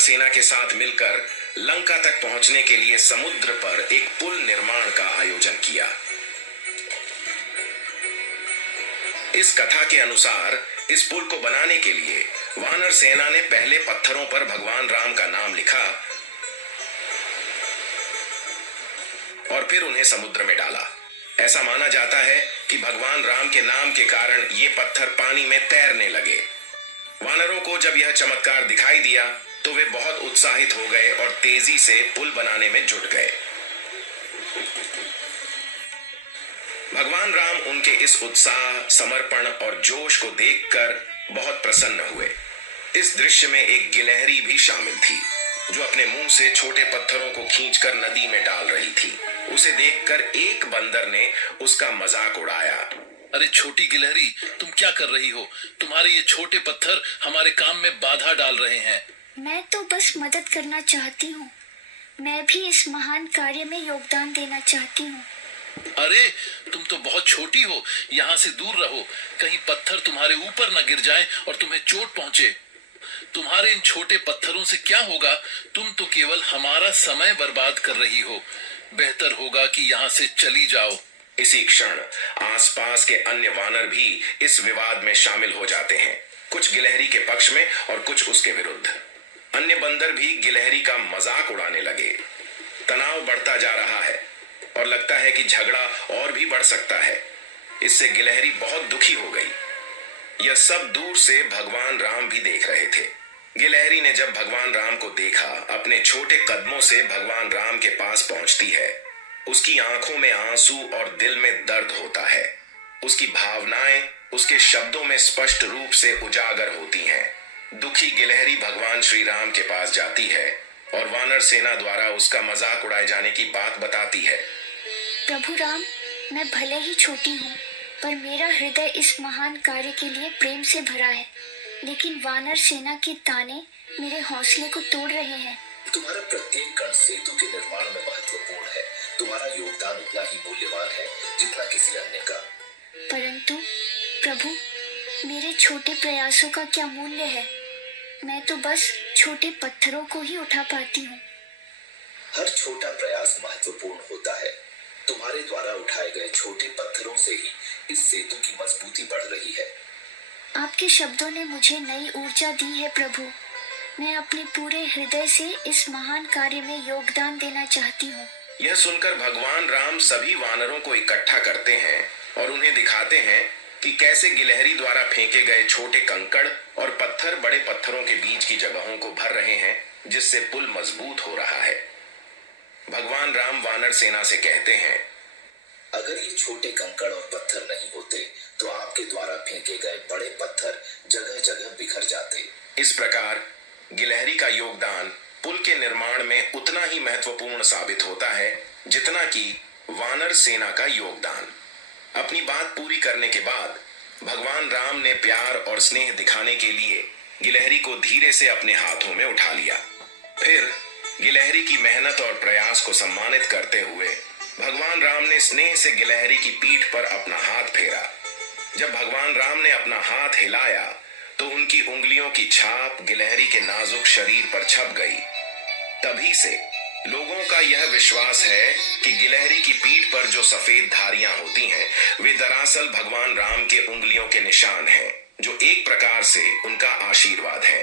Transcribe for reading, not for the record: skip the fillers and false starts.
सेना के साथ मिलकर लंका तक पहुंचने के लिए समुद्र पर एक पुल निर्माण का आयोजन किया। इस कथा के अनुसार इस पुल को बनाने के लिए वानर सेना ने पहले पत्थरों पर भगवान राम का नाम लिखा और फिर उन्हें समुद्र में डाला। ऐसा माना जाता है कि भगवान राम के नाम के कारण ये पत्थर पानी में तैरने लगे। वानरों को जब यह चमत्कार दिखाई दिया तो वे बहुत उत्साहित हो गए और तेजी से पुल बनाने में जुट गए। भगवान राम उनके इस उत्साह, समर्पण और जोश को देखकर बहुत प्रसन्न हुए। इस दृश्य में एक गिलहरी भी शामिल थी जो अपने मुंह से छोटे पत्थरों को खींचकर नदी में डाल रही थी। उसे देखकर एक बंदर ने उसका मजाक उड़ाया। अरे छोटी गिलहरी, तुम क्या कर रही हो? तुम्हारे ये छोटे पत्थर हमारे काम में बाधा डाल रहे हैं। मैं तो बस मदद करना चाहती हूँ। मैं भी इस महान कार्य में योगदान देना चाहती हूँ। अरे तुम तो बहुत छोटी हो, यहाँ से दूर रहो, कहीं पत्थर तुम्हारे ऊपर न गिर जाए और तुम्हें चोट पहुँचे। तुम्हारे इन छोटे पत्थरों से क्या होगा? तुम तो केवल हमारा समय बर्बाद कर रही हो। बेहतर होगा कि यहाँ से चली जाओ। इसी क्षण आसपास के अन्य वानर भी इस विवाद में शामिल हो जाते हैं, कुछ गिलहरी के पक्ष में और कुछ उसके विरुद्ध। अन्य बंदर भी गिलहरी का मजाक उड़ाने लगे। तनाव बढ़ता जा रहा है और लगता है कि झगड़ा और भी बढ़ सकता है। इससे गिलहरी बहुत दुखी हो गई। यह सब दूर से भगवान राम भी देख रहे थे। गिलहरी ने जब भगवान राम को देखा, अपने छोटे कदमों से भगवान राम के पास पहुंचती है। उसकी आंखों में आंसू और दिल में दर्द होता है। उसकी भावनाएं उसके शब्दों में स्पष्ट रूप से उजागर होती हैं। दुखी गिलहरी भगवान श्री राम के पास जाती है और वानर सेना द्वारा उसका मजाक उड़ाए जाने की बात बताती है। प्रभु राम, मैं भले ही छोटी हूँ, पर मेरा हृदय इस महान कार्य के लिए प्रेम से भरा है। लेकिन वानर सेना के ताने मेरे हौसले को तोड़ रहे हैं। तुम्हारा प्रत्येक कण सेतु के निर्माण में महत्वपूर्ण है। तुम्हारा योगदान उतना ही मूल्यवान है जितना किसी अन्य का। परंतु प्रभु, मेरे छोटे प्रयासों का क्या मूल्य है? मैं तो बस छोटे पत्थरों को ही उठा पाती हूँ। हर छोटा प्रयास महत्वपूर्ण होता है। तुम्हारे द्वारा उठाए गए छोटे पत्थरों से ही इस सेतु की मजबूती बढ़ रही है। आपके शब्दों ने मुझे नई ऊर्जा दी है प्रभु। मैं अपने पूरे हृदय से इस महान कार्य में योगदान देना चाहती हूँ। यह सुनकर भगवान राम सभी वानरों को इकट्ठा करते हैं और उन्हें दिखाते हैं कि कैसे गिलहरी द्वारा फेंके गए छोटे कंकड़ और पत्थर बड़े पत्थरों के बीच की जगहों को भर रहे हैं, जिससे पुल मजबूत हो रहा है। भगवान राम वानर सेना से कहते हैं, अगर ये छोटे कंकड़ और पत्थर नहीं होते तो आपके द्वारा फेंके गए बड़े पत्थर जगह जगह बिखर जाते। इस प्रकार गिलहरी का योगदान पुल के निर्माण में उतना ही महत्वपूर्ण साबित होता है जितना कि वानर सेना का योगदान। अपनी बात पूरी करने के बाद भगवान राम ने प्यार और स्नेह दिखाने के लिए गिलहरी को धीरे से अपने हाथों में उठा लिया। फिर गिलहरी की मेहनत और प्रयास को सम्मानित करते हुए भगवान राम ने स्नेह से गिलहरी की पीठ पर अपना हाथ फेरा। जब भगवान राम ने अपना हाथ हिलाया तो उनकी उंगलियों की छाप गिलहरी के नाजुक शरीर पर छप गई। तभी से लोगों का यह विश्वास है कि गिलहरी की पीठ पर जो सफेद धारियां होती हैं, वे दरअसल भगवान राम के उंगलियों के निशान हैं, जो एक प्रकार से उनका आशीर्वाद है।